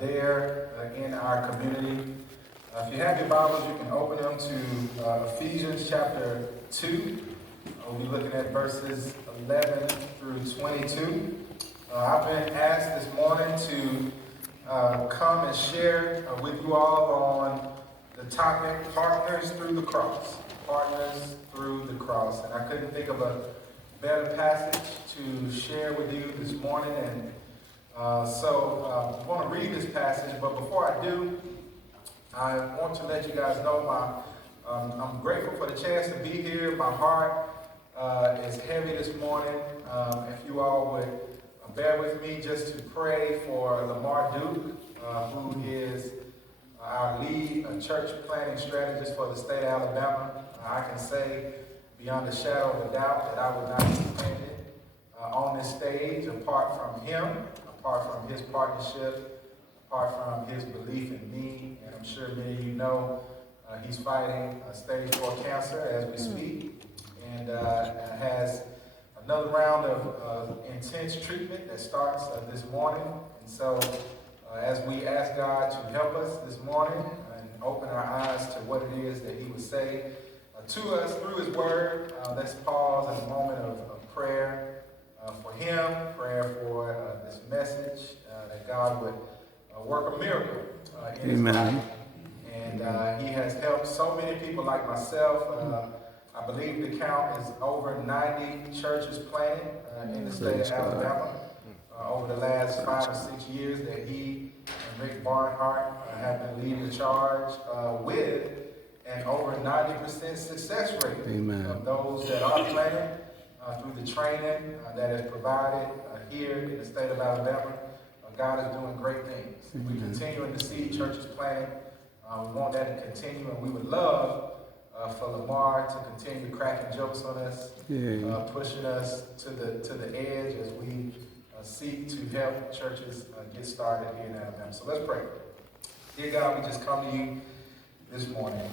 there in our community. If you have your Bibles, you can open them to Ephesians chapter 2. We'll be looking at verses 11 through 22. I've been asked this morning to come and share with you all on the topic, Partners Through the Cross. Partners Through the Cross. And I couldn't think of a better passage to share with you this morning. And so I want to read this passage, but before I do, I want to let you guys know I'm grateful for the chance to be here. My heart is heavy this morning. If you all would bear with me just to pray for Lamar Duke, who is our lead church planning strategist for the state of Alabama. I can say beyond a shadow of a doubt that I would not be standing on this stage apart from him, apart from his partnership, apart from his belief in me. And I'm sure many of you know he's fighting stage 4 cancer as we speak, and has another round of intense treatment that starts this morning. And so as we ask God to help us this morning and open our eyes to what it is that he would say to us through his word, let's pause in a moment of prayer for him, prayer for this message, that God would work a miracle in his life. And he has helped so many people like myself. I believe the count is over 90 churches planted in the state of Alabama over the last 5 or 6 years that he and Rick Barnhart have been leading the charge with, and over 90% success rate of those that are planted through the training that is provided here in the state of Alabama. God is doing great things. We're continuing to see churches planted. We want that to continue, and we would love for Lamar to continue cracking jokes on us, pushing us to the edge as we seek to help churches get started here in Alabama. So let's pray. Dear God, we just come to you this morning.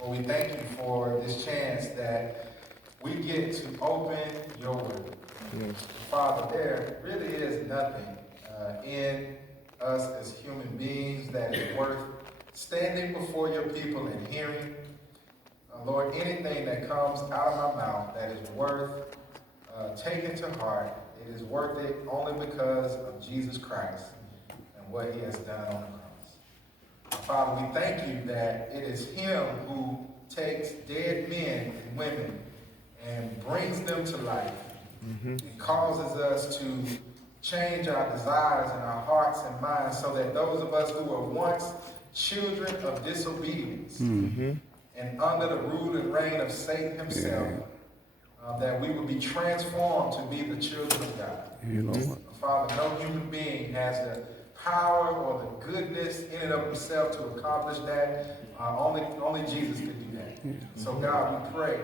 Lord, we thank you for this chance that we get to open your word. Father, there really is nothing in us as human beings that is worth standing before your people and hearing. Lord, anything that comes out of my mouth that is worth taking to heart, it is worth it only because of Jesus Christ and what he has done on the cross. Father, we thank you that it is him who takes dead men and women and brings them to life and causes us to change our desires and our hearts and minds so that those of us who were once children of disobedience and under the rule and reign of Satan himself, that we would be transformed to be the children of God. Father, no human being has the power or the goodness in and of himself to accomplish that. Only Jesus can do that. So God, we pray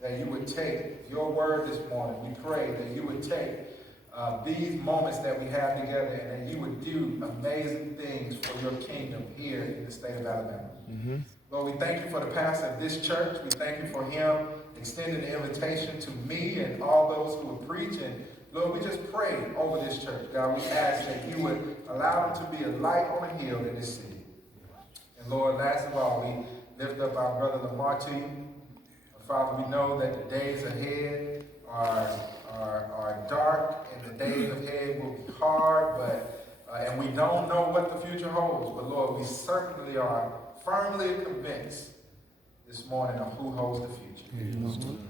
that you would take your word this morning. We pray that you would take these moments that we have together and that you would do amazing things for your kingdom here in the state of Alabama. Lord, we thank you for the pastor of this church. We thank you for him extending the invitation to me and all those who will preach. And Lord, we just pray over this church. God, we ask that you would allow them to be a light on a hill in this city. And Lord, last of all, we lift up our brother Lamar to you. Father, we know that the days ahead are dark and the days ahead will be hard, and we don't know what the future holds. But Lord, we certainly are firmly convinced this morning of who holds the future.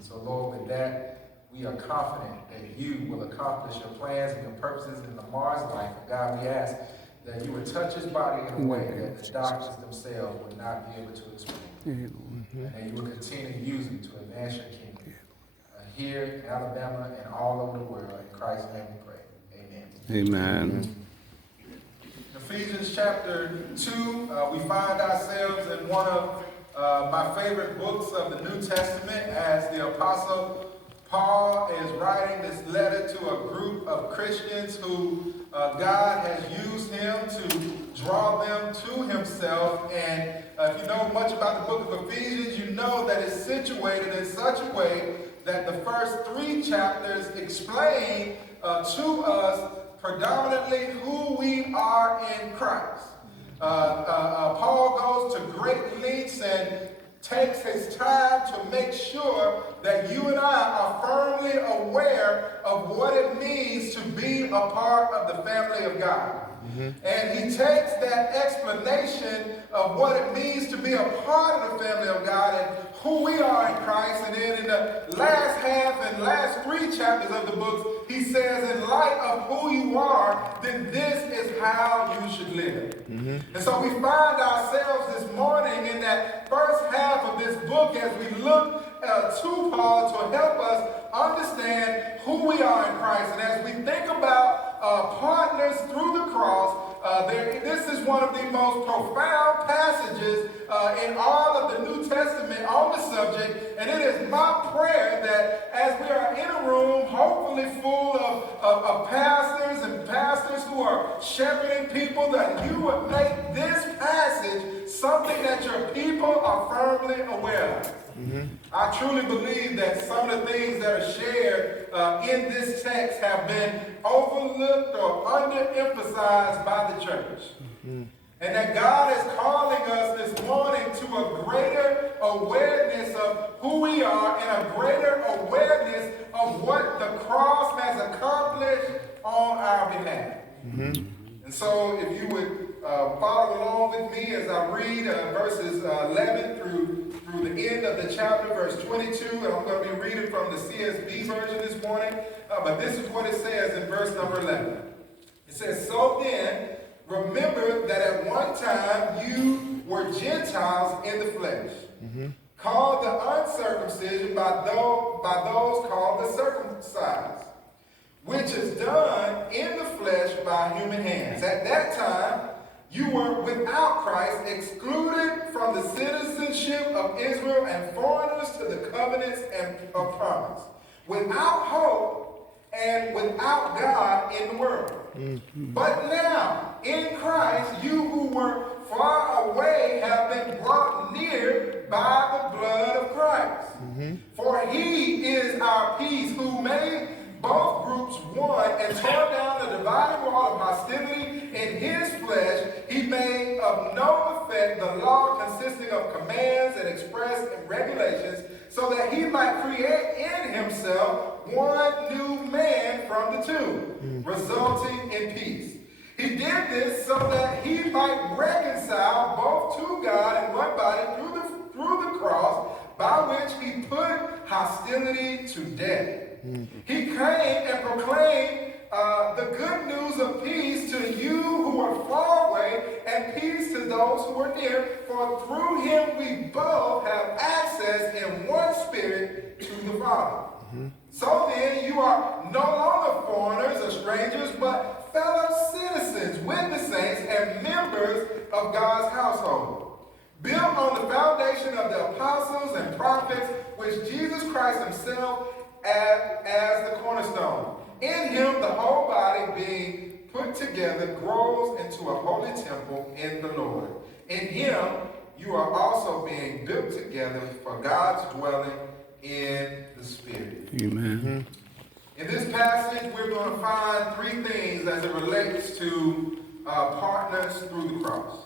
So Lord, with that, we are confident that you will accomplish your plans and your purposes in Lamar's life. And God, we ask that you would touch his body in a way that the doctors themselves would not be able to explain. And that you will continue to use him to advance your kingdom here in Alabama and all over the world. In Christ's name we pray. Amen. Ephesians chapter 2, we find ourselves in one of my favorite books of the New Testament as the Apostle Paul is writing this letter to a group of Christians who God has used him to draw them to himself. And if you know much about the book of Ephesians, you know that it's situated in such a way that the first 3 chapters explain to us predominantly who we are in Christ. Paul goes to great lengths and takes his time to make sure that you and I are firmly aware of what it means to be a part of the family of God. And he takes that explanation of what it means to be a part of the family of God and who we are in Christ. And then in the last half and last 3 chapters of the book, he says, in light of who you are, then this is how you should live. And so we find ourselves this morning in that first half of this book as we look to Paul to help us understand who we are in Christ. And as we think about partners through the cross, this is one of the most profound passages in all of the New Testament on the subject. And it is my prayer that as we are in a room, hopefully full of pastors and pastors who are shepherding people, that you would make this passage something that your people are firmly aware of. I truly believe that some of the things that are shared in this text have been overlooked or underemphasized by the church. And that God is calling us this morning to a greater awareness of who we are and a greater awareness of what the cross has accomplished on our behalf. And so if you would follow along with me as I read verses 11 through the end of the chapter, verse 22, and I'm going to be reading from the CSB version this morning, but this is what it says in verse number 11. It says, "So then, remember that at one time you were Gentiles in the flesh, called the uncircumcision by those called the circumcised, which is done in the flesh by human hands. At that time, you were without Christ, excluded from the citizenship of Israel and foreigners to the covenants and of promise, without hope and without God in the world. But now, in Christ, you who were far away have been brought near by the blood of Christ. For he is our peace, who made both groups one and tore down the dividing wall of hostility in his flesh. He made of no effect the law consisting of commands and express regulations, so that he might create in himself one new man from the two, resulting in peace. He did this so that he might reconcile both to God in one body through the cross, by which he put hostility to death. He came and proclaimed the good news of peace to you who are far away, and peace to those who are near. For through him we both have access in one spirit to the Father. So then you are no longer foreigners or strangers, but fellow citizens with the saints and members of God's household, built on the foundation of the apostles and prophets, which Jesus Christ himself as the cornerstone. In him the whole body being put together grows into a holy temple in the Lord. In him you are also being built together for God's dwelling in the Spirit. Amen. In this passage we're going to find 3 things as it relates to partners through the cross.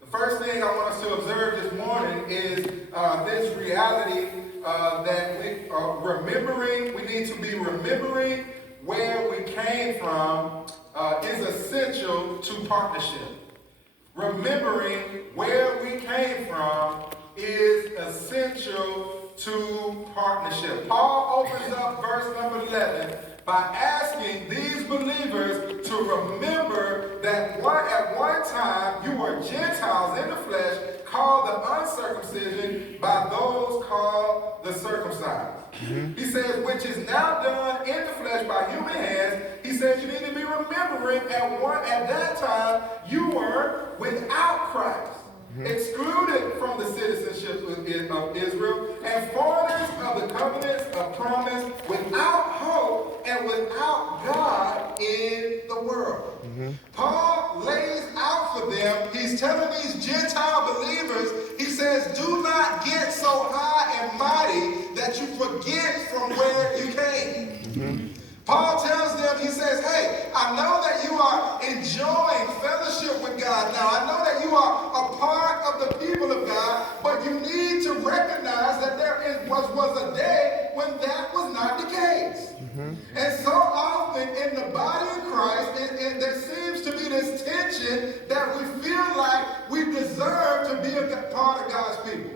The first thing I want us to observe this morning is this reality that we are remembering. We need to be remembering where we came from is essential to partnership. Remembering where we came from is essential to partnership. Paul opens up verse number 11 by asking these believers to remember that at one time you were Gentiles in the flesh, called the uncircumcision by those called the circumcised. He says, which is now done in the flesh by human hands. He says you need to be remembering at that time you were without Christ, excluded from the citizenship of Israel, and foreigners of the covenants of promise, without hope and without God in the world. Paul lays out for them, he's telling these Gentile believers, he says, do not get so high and mighty that you forget from where you came. Paul tells them, he says, hey, I know reason that we feel like we deserve to be a part of God's people.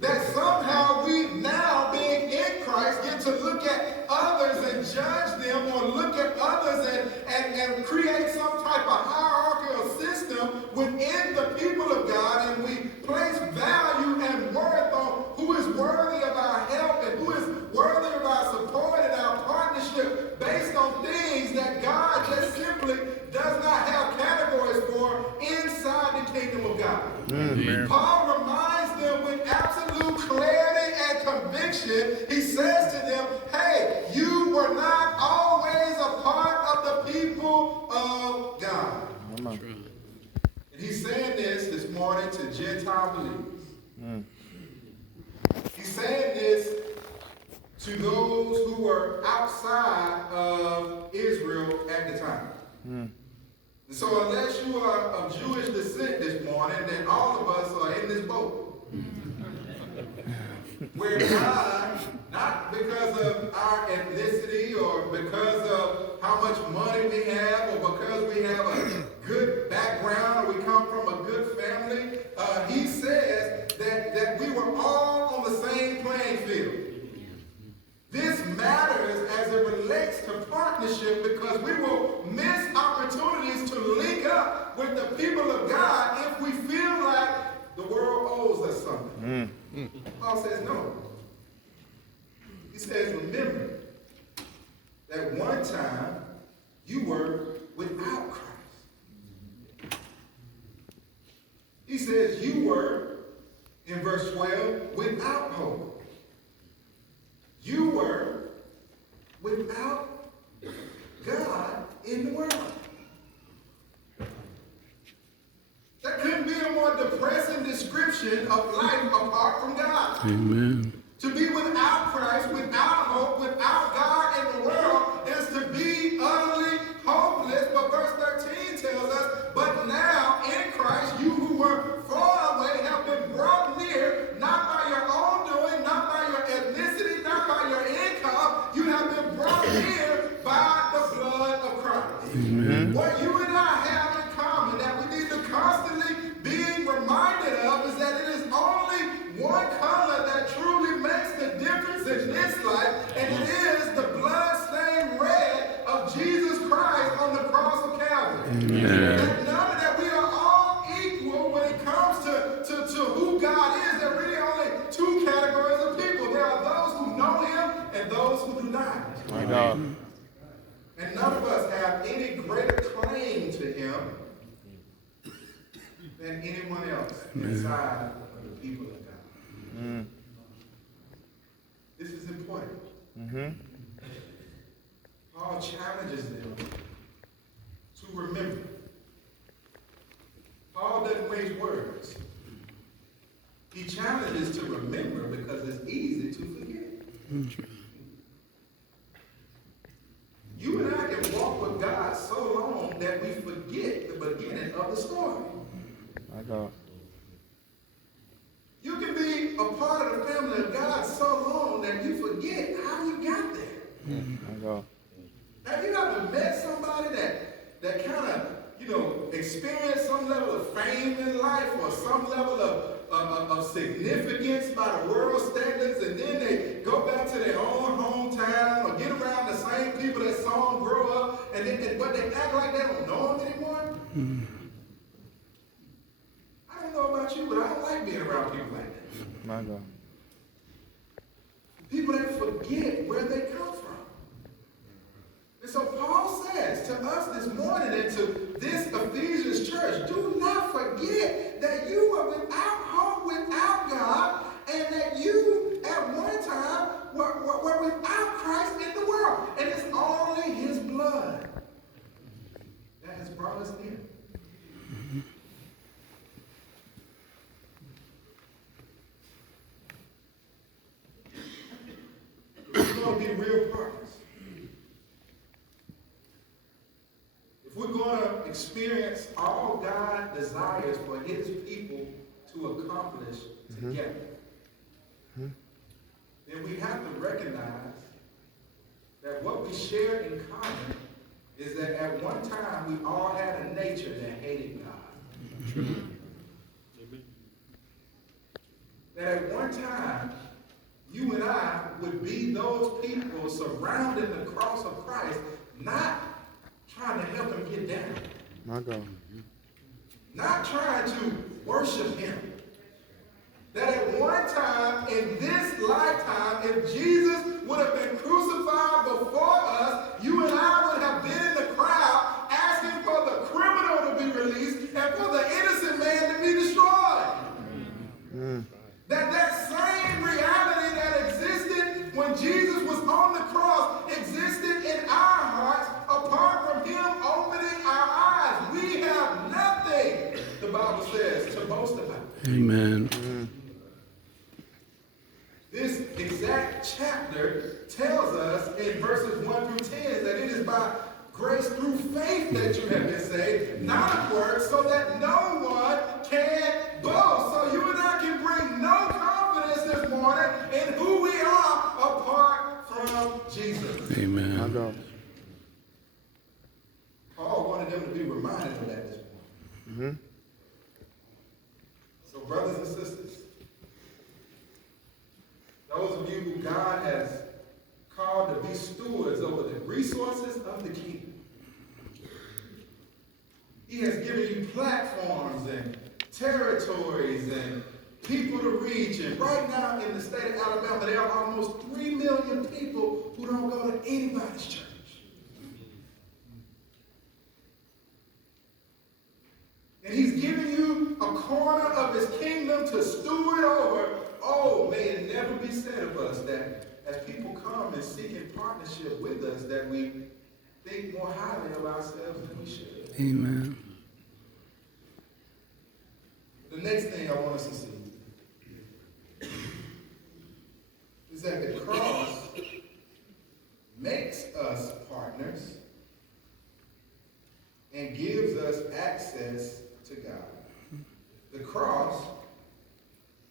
That somehow we now, being in Christ, get to look at others and judge them, or look at others and create some type of hierarchical system within the people of God, and we place value and worth on who is worthy of our help and who is worthy of our support and our partnership based on things that God just simply does not have categories for inside the kingdom of God. Amen. Paul reminds them with absolute clarity and conviction. He says to them, hey, you were not always a part of the people of God. And he's saying this morning to Gentile believers. He's saying this to those who were outside of Israel at the time. And so unless you are of Jewish descent this morning, then all of us are in this boat. Where God, not because of our ethnicity or because of how much money we have or because we have a good background or we come from a good family, he says that we were all on the same playing field. This matters as it relates to partnership because we will miss opportunities to link up with the people of God if we feel like the world owes us something. Paul says no. He says, remember that one time you were without Christ. He says you were, in verse 12, without hope. You were without God in the world. There couldn't be a more depressing description of life apart from God. Amen. To be without Christ, without hope, without God in the world is to be utterly hopeless. But verse 13 tells us, but now in Christ, you who were far away have been brought near, not by your own doing, not by your ethnicity, not by your income. You have been brought near by the blood of Christ. Amen. What you and I have in common that we need to constantly be reminded of is that it is only one color that truly makes the difference in this life, and it is the blood-stained red of Jesus Christ on the cross of Calvary. And knowing that we are all equal when it comes to who God is, there are really only two categories of people. There are those who know him and those who do not. My God. And none of us have any greater claim to him than anyone else inside of the people of God. This is important. Paul challenges them to remember. Paul doesn't waste words. He challenges to remember because it's easy to forget. You and I can walk with God so long that we forget the beginning of the story. My God. You can be a part of the family of God so long that you forget how you got there. My God. Have you ever met somebody that kind of, experienced some level of fame in life or some level of significance by the world standards, and then they go back to their own hometown or get around the same people that saw them grow up, but they act like they don't know them anymore? I don't know about you, but I don't like being around people like that. My God. People that forget where they come from. And so Paul says to us this morning and to this Ephesians church, do not forget that you were without hope, without God, and that you at one time were without Christ in the world. And it's only his blood that has brought us in. We're going to be real partners. If we're going to experience all God desires for his people to accomplish together, then we have to recognize that what we share in common is that at one time we all had a nature that hated That at one time, you and I would be those people surrounding the cross of Christ, not trying to help him get down. My God. Not trying to worship him. That at one time in this lifetime, if Jesus would have been crucified before us, you and I would have been in the crowd asking for the criminal to be released and for the innocent man to be destroyed. That same reality that existed when Jesus was on the cross existed in our hearts apart from him opening our eyes. We have nothing, the Bible says, to boast about. Amen. This exact chapter tells us in verses 1 through 10 that it is by grace through faith that you have been saved, not of works, so that no one can boast. So you and I can bring no confidence this morning in who we are apart from Jesus. Amen. My God. Paul wanted them to be reminded of that this morning. So brothers and sisters, those of you who God has called to be stewards over the resources of the kingdom, he has given you platforms and territories and people to reach. And right now in the state of Alabama, there are almost 3 million people who don't go to anybody's church. And he's giving you a corner of his kingdom to steward over. Oh, may it never be said of us that as people come and seek in partnership with us, that we think more highly of ourselves than we should. Amen. The next thing I want us to see is that the cross makes us partners and gives us access to God. The cross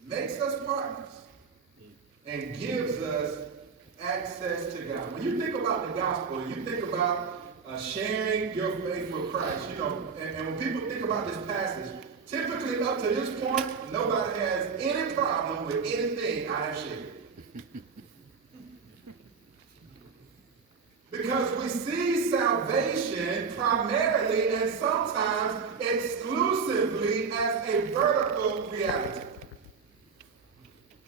makes us partners and gives us access to God. When you think about the gospel, you think about sharing your faith with Christ, and when people think about this passage, typically up to this point, nobody has any problem with anything I have shared. Because we see salvation primarily and sometimes exclusively as a vertical reality.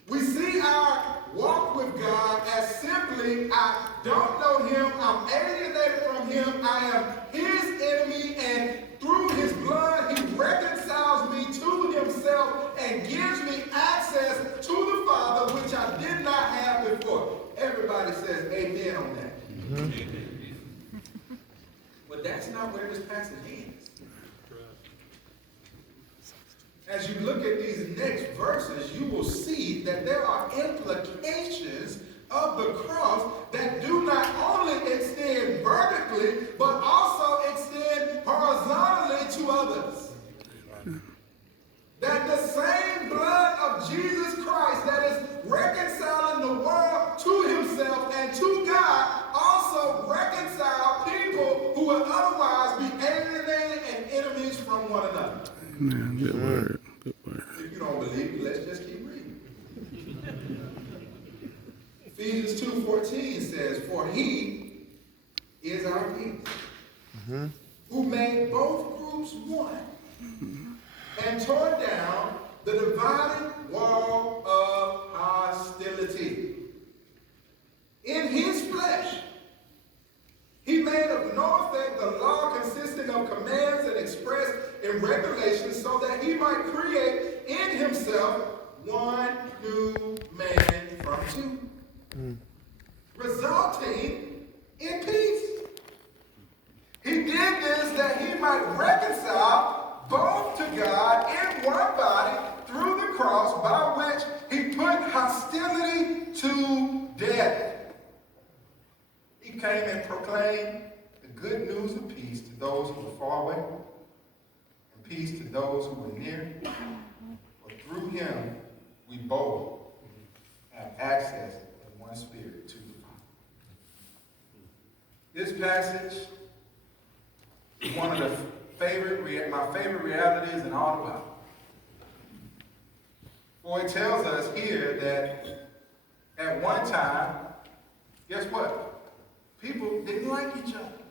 We see our walk with God as simply, I don't know him, I'm alienated from him, I am his enemy, and through his blood he reconciles me to himself and gives me access to the Father, which I did not have before. Everybody says amen on that. But that's not where this passage ends. As you look at these next verses, you will see that there are implications of the cross that do not only extend vertically, but also extend horizontally to others. That the same blood of Jesus Christ that is reconciling the world to himself and to God also reconcile people who would otherwise be alienated and enemies from one another. Amen. Good word. Good word. If you don't believe me, let's just keep reading. Ephesians 2:14 says, "For he is our peace, who made both groups one, and tore down the dividing wall of hostility. In his flesh, he made of no effect the law consisting of commands and expressed in regulations, so that he might create in himself one new man from two, resulting in peace. He did this that he might reconcile both to God in one body through the cross, by which he put hostility to death. He came and proclaimed the good news of peace to those who were far away, and peace to those who were near. For through him we both have access in one spirit to the Father. This passage is one of the my favorite realities in all the Bible. For it tells us here that at one time, guess what? People didn't like each other.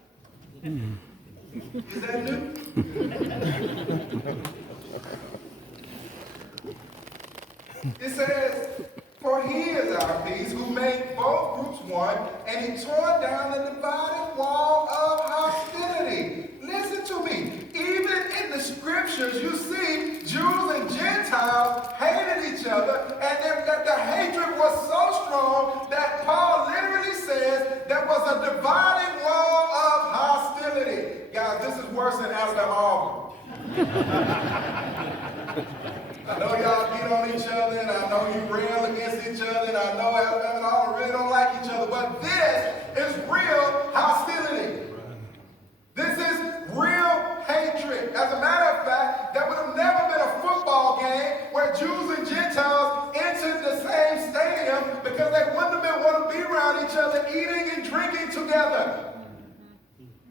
Is that new? It says, for he is our peace, who made both groups one, and he tore down the dividing wall of hostility. Listen to me. Even in the scriptures, you see Jews and Gentiles hated each other, and the hatred was so strong that Paul literally says there was a dividing wall of hostility. Guys, this is worse than Alabama Auburn. I know y'all beat on each other, and I know you rail against each other, and I know Alabama and Auburn really don't like each other, but this is real hostility. This is real hatred. As a matter of fact, there would have never been a football game where Jews and Gentiles entered the same stadium because they wouldn't have been want to be around each other, eating and drinking together.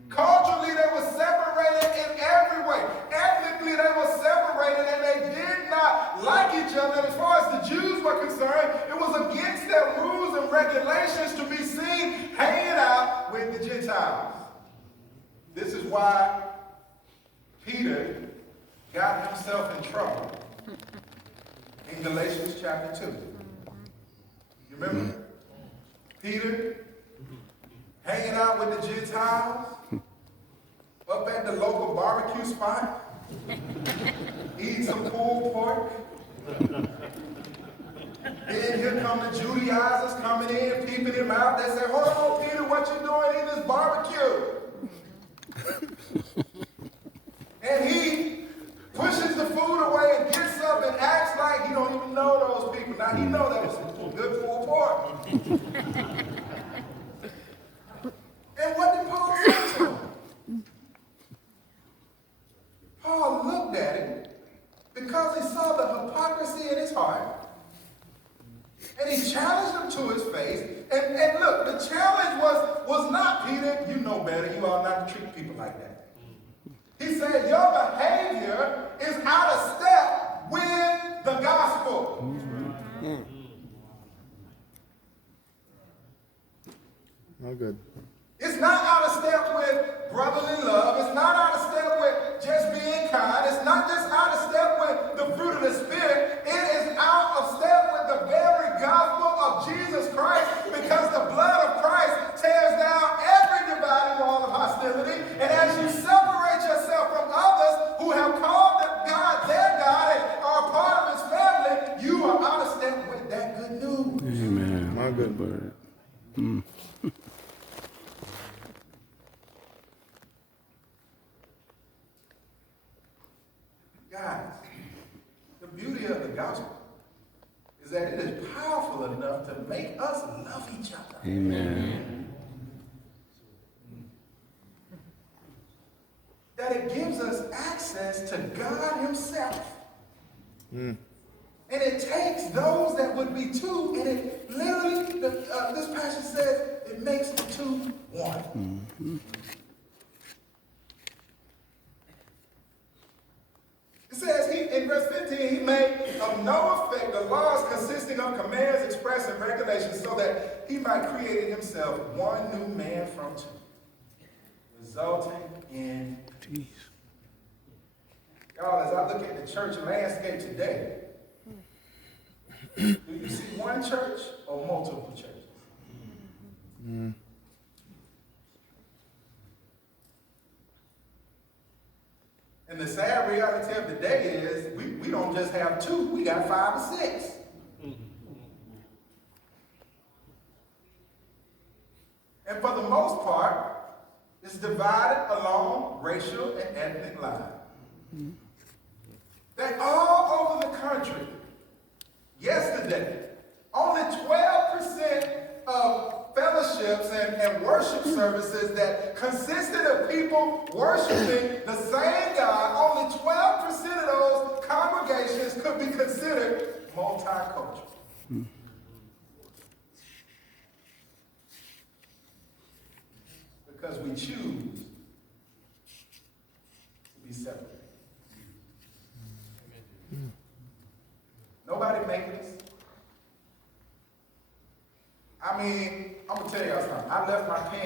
Culturally, they were separated in every way. Ethnically, they were separated, and they did not like each other. And as far as the Jews were concerned, it was against their rules and regulations to be seen hanging out with the Gentiles. This is why Peter got himself in trouble in Galatians chapter 2. You remember? Peter hanging out with the Gentiles up at the local barbecue spot, eating some pulled pork. Then here come the Judaizers coming in, peeping him out. They say, hold on, Peter, what you doing in this barbecue? And he pushes the food away and gets up and acts like he don't even know those people. Now he know that was some good pulled pork. And what did Paul say to him? Paul looked at him because he saw the hypocrisy in his heart, and he challenged him to his face. And look, the challenge was not, Peter, you know better. You ought not to treat people like that. He said, your behavior is out of step with the gospel. Oh, good. It's not out of step with brotherly love. It's not out of step with just being kind. It's not just out of step with the fruit of the Spirit. It is out of step with the very gospel of Jesus Christ, because the blood of Christ tears down every dividing wall of hostility. And as you separate yourself from others who have called God their God and are a part of his family, you are out of step with that good news. Amen. My good word. Guys, the beauty of the gospel is that it is powerful enough to make us love each other. Amen. That it gives us access to God himself. And it takes those that would be two, and it literally, this passage says, it makes the two one. It says, in verse 15, he made of no effect the laws consisting of commands expressed in regulations, so that he might create in himself one new man from two, resulting in peace. Y'all, as I look at the church landscape today, do you see one church or multiple churches? And the sad reality of the day is we don't just have two, we got 5 or 6. And for the most part, it's divided along racial and ethnic lines. That all over the country, yesterday, only 12% of fellowships and worship services that consisted of people worshiping the same God, only 12% of those congregations could be considered multicultural. Because we choose to be maintenance. I mean, I'm gonna tell y'all something. I left my pen